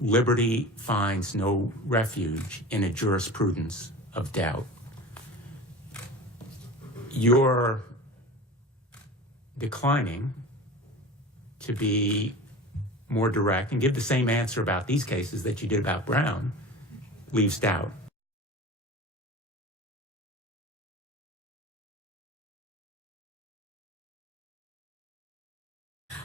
liberty finds no refuge in a jurisprudence of doubt. You're declining to be more direct and give the same answer about these cases that you did about Brown, leaves doubt.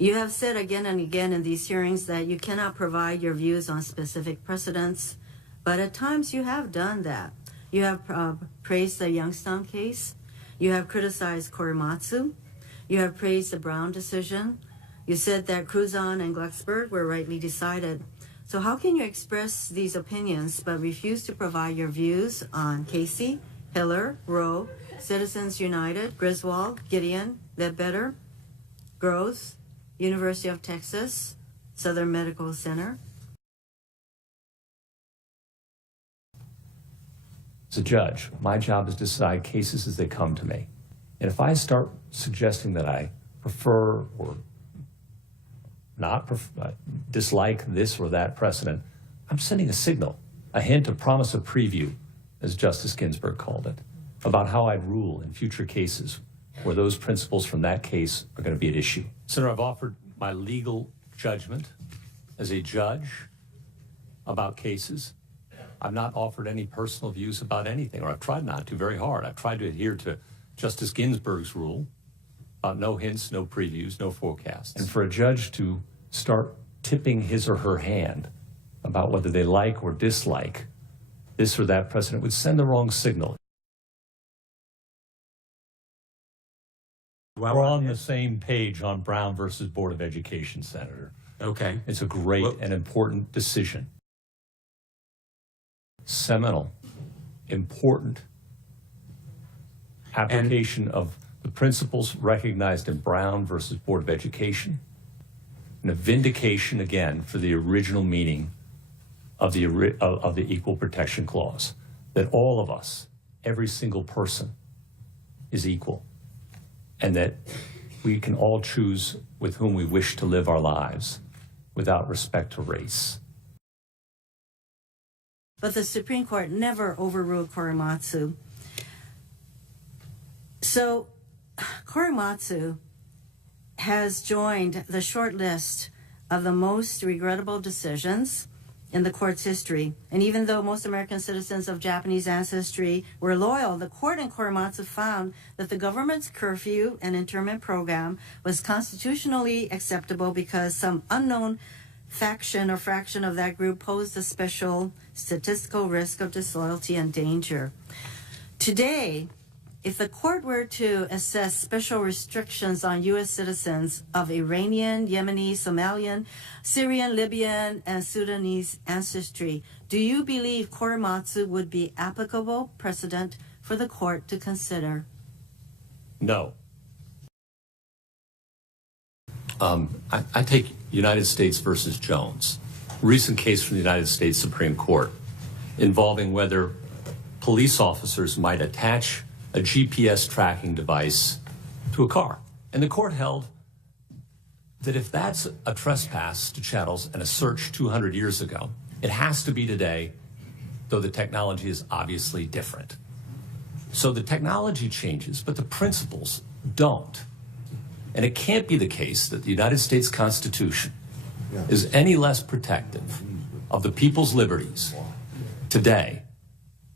You have said again and again in these hearings that you cannot provide your views on specific precedents, but at times you have done that. You have praised the Youngstown case. You have criticized Korematsu. You have praised the Brown decision. You said that Cruzon and Glucksberg were rightly decided. So how can you express these opinions but refuse to provide your views on Casey, Hiller, Rowe, Citizens United, Griswold, Gideon, Ledbetter, Gross, University of Texas, Southern Medical Center? As a judge, my job is to decide cases as they come to me. And if I start suggesting that I prefer or dislike this or that precedent, I'm sending a signal, a hint, a promise, a preview, as Justice Ginsburg called it, about how I'd rule in future cases where those principles from that case are going to be at issue. Senator, I've offered my legal judgment as a judge about cases. I've not offered any personal views about anything, or I've tried not to very hard. I've tried to adhere to Justice Ginsburg's rule about no hints, no previews, no forecasts. And for a judge to start tipping his or her hand about whether they like or dislike this or that precedent would send the wrong signal. Well, we're on the same page on Brown versus Board of Education, Senator. Okay. It's a great and important decision. Seminal, important application of the principles recognized in Brown versus Board of Education, and a vindication again for the original meaning of the Equal Protection Clause, that all of us, every single person, is equal, and that we can all choose with whom we wish to live our lives without respect to race. But the Supreme Court never overruled Korematsu. So Korematsu has joined the short list of the most regrettable decisions in the court's history. And even though most American citizens of Japanese ancestry were loyal, the court in Korematsu found that the government's curfew and internment program was constitutionally acceptable because some unknown faction or fraction of that group posed a special statistical risk of disloyalty and danger. Today, if the court were to assess special restrictions on U.S. citizens of Iranian, Yemeni, Somalian, Syrian, Libyan, and Sudanese ancestry, do you believe Korematsu would be applicable precedent for the court to consider? No. I take United States versus Jones, recent case from the United States Supreme Court involving whether police officers might attach a GPS tracking device to a car. And the court held that if that's a trespass to chattels and a search 200 years ago, it has to be today, though the technology is obviously different. So the technology changes, but the principles don't. And it can't be the case that the United States Constitution is any less protective of the people's liberties today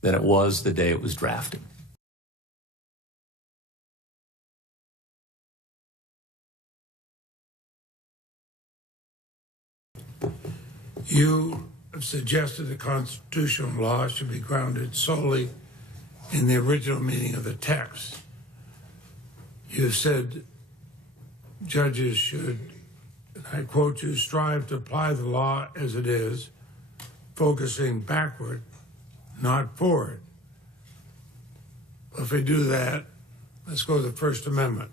than it was the day it was drafted. You have suggested the constitutional law should be grounded solely in the original meaning of the text. You said judges should, and I quote you, strive to apply the law as it is, focusing backward, not forward. If we do that, let's go to the First Amendment.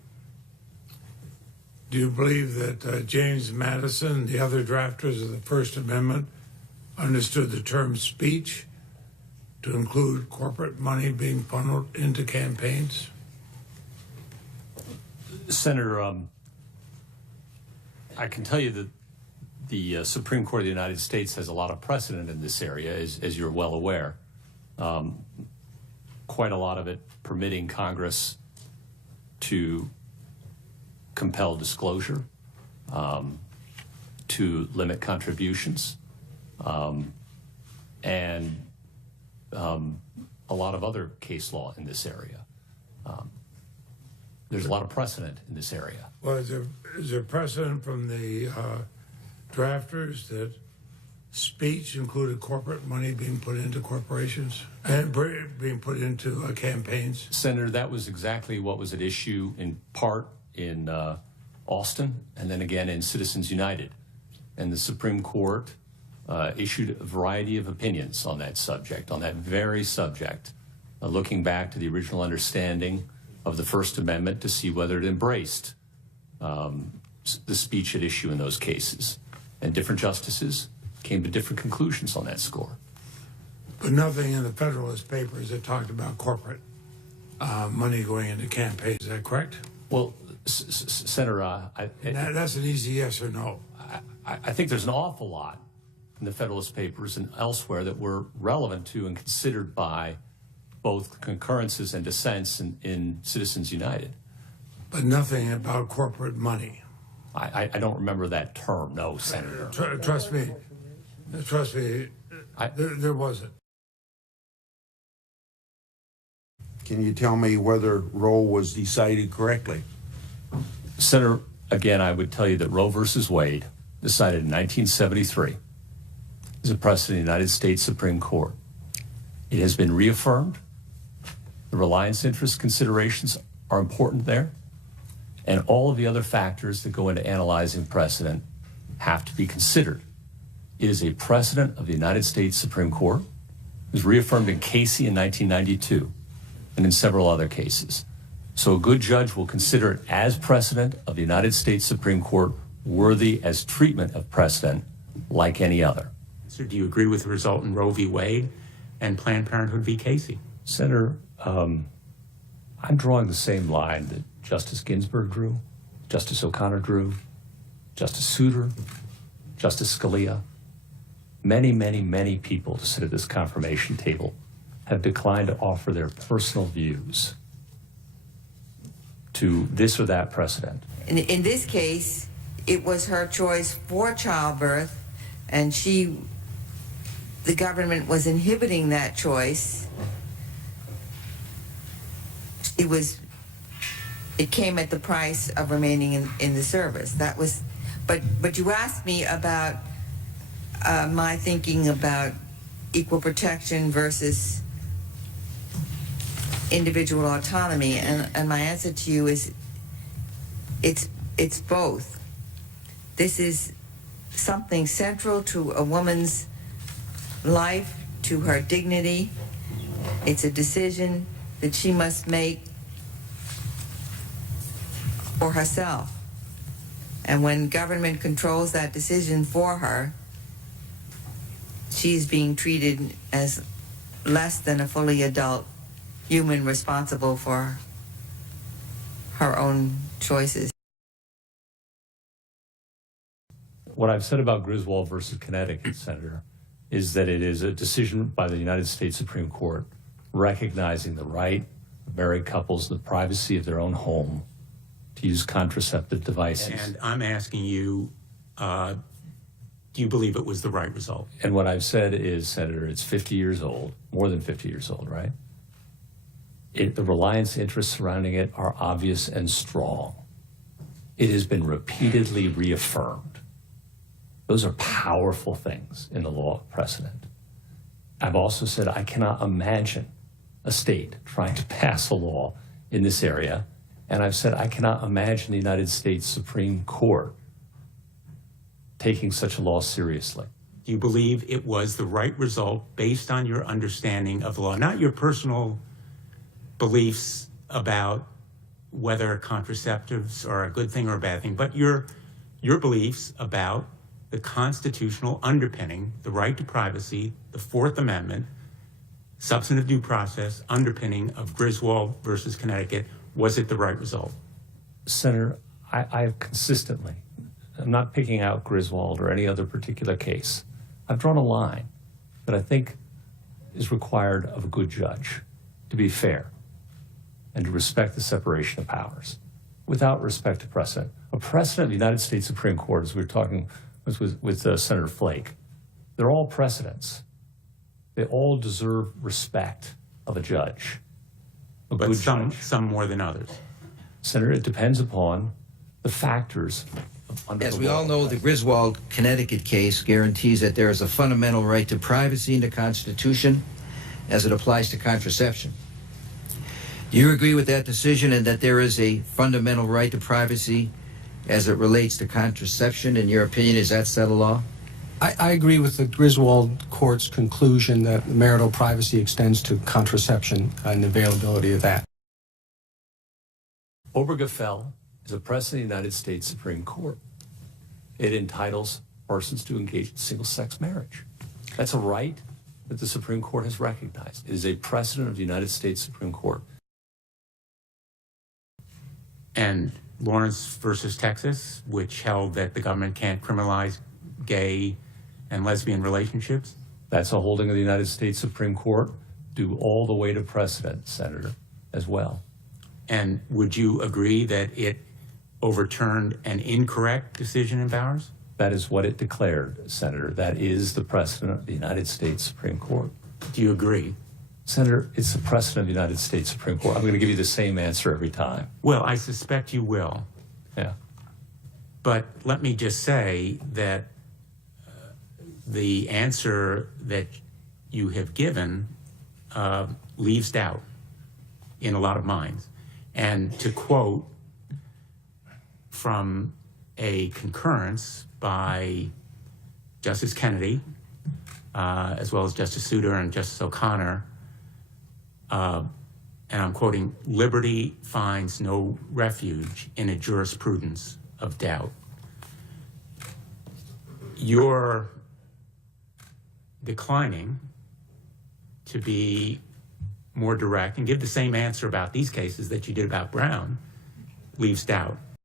Do you believe that James Madison, the other drafters of the First Amendment, understood the term speech to include corporate money being funneled into campaigns? Senator, I can tell you that The Supreme Court of the United States has a lot of precedent in this area, as you're well aware. Quite a lot of it permitting Congress to compel disclosure, to limit contributions, and a lot of other case law in this area. There's a lot of precedent in this area. Well, is there precedent from the drafters that speech included corporate money being put into corporations and being put into campaigns? Senator, that was exactly what was at issue in part in Austin and then again in Citizens United. And the Supreme Court issued a variety of opinions on that subject, on that very subject, looking back to the original understanding of the First Amendment to see whether it embraced the speech at issue in those cases. And different justices came to different conclusions on that score. But nothing in the Federalist Papers that talked about corporate money going into campaigns. Is that correct? Well, Senator, That's an easy yes or no. I think there's an awful lot in the Federalist Papers and elsewhere that were relevant to and considered by both concurrences and dissents in Citizens United. But nothing about corporate money. I don't remember that term, no, Senator. Trust me, there wasn't. Can you tell me whether Roe was decided correctly? Senator, again, I would tell you that Roe versus Wade, decided in 1973, is a precedent in the United States Supreme Court. It has been reaffirmed. The reliance interest considerations are important there. And all of the other factors that go into analyzing precedent have to be considered. It is a precedent of the United States Supreme Court. It was reaffirmed in Casey in 1992 and in several other cases. So a good judge will consider it as precedent of the United States Supreme Court, worthy as treatment of precedent like any other. So do you agree with the result in Roe v. Wade and Planned Parenthood v. Casey? Senator, I'm drawing the same line that Justice Ginsburg drew, Justice O'Connor drew, Justice Souter, Justice Scalia. Many, many, many people to sit at this confirmation table have declined to offer their personal views to this or that precedent. In this case, it was her choice for childbirth, and the government was inhibiting that choice. It came at the price of remaining in the service. That was, but you asked me about my thinking about equal protection versus individual autonomy, and my answer to you is it's both. This is something central to a woman's life, to her dignity. It's a decision that she must make for herself. And when government controls that decision for her, she's being treated as less than a fully adult human responsible for her own choices. What I've said about Griswold versus Connecticut, Senator, is that it is a decision by the United States Supreme Court recognizing the right of married couples in the privacy of their own home to use contraceptive devices. And I'm asking you, do you believe it was the right result? And what I've said is, Senator, it's 50 years old, more than 50 years old, right? The reliance interests surrounding it are obvious and strong. It has been repeatedly reaffirmed. Those are powerful things in the law of precedent. I've also said I cannot imagine a state trying to pass a law in this area. And I've said I cannot imagine the United States Supreme Court taking such a law seriously. Do you believe it was the right result based on your understanding of the law, not your personal beliefs about whether contraceptives are a good thing or a bad thing, but your beliefs about the constitutional underpinning, the right to privacy, the Fourth Amendment, substantive due process underpinning of Griswold versus Connecticut? Was it the right result? Senator, I have consistently I'm not picking out Griswold or any other particular case. I've drawn a line that I think is required of a good judge to be fair and to respect the separation of powers without respect to precedent. A precedent of the United States Supreme Court, as we were talking with Senator Flake, they're all precedents. They all deserve respect of a judge. A But good some judge. more than others. Senator, it depends upon the factors under As the we law. all know, the Griswold, Connecticut case guarantees that there is a fundamental right to privacy in the Constitution as it applies to contraception. Do you agree with that decision and that there is a fundamental right to privacy as it relates to contraception? In your opinion, is that settled law? I agree with the Griswold Court's conclusion that marital privacy extends to contraception and the availability of that. Obergefell is a precedent of the United States Supreme Court. It entitles persons to engage in single-sex marriage. That's a right that the Supreme Court has recognized. It is a precedent of the United States Supreme Court. And Lawrence versus Texas, which held that the government can't criminalize gay and lesbian relationships. That's a holding of the United States Supreme Court, due all the way to precedent, Senator, as well. And would you agree that it overturned an incorrect decision in Bowers? That is what it declared, Senator. That is the precedent of the United States Supreme Court. Do you agree? Senator, it's the precedent of the United States Supreme Court. I'm going to give you the same answer every time. Well, I suspect you will. Yeah. But let me just say that the answer that you have given leaves doubt in a lot of minds. And to quote from a concurrence by Justice Kennedy, as well as Justice Souter and Justice O'Connor, and I'm quoting, "Liberty finds no refuge in a jurisprudence of doubt." You're declining to be more direct and give the same answer about these cases that you did about Brown leaves doubt.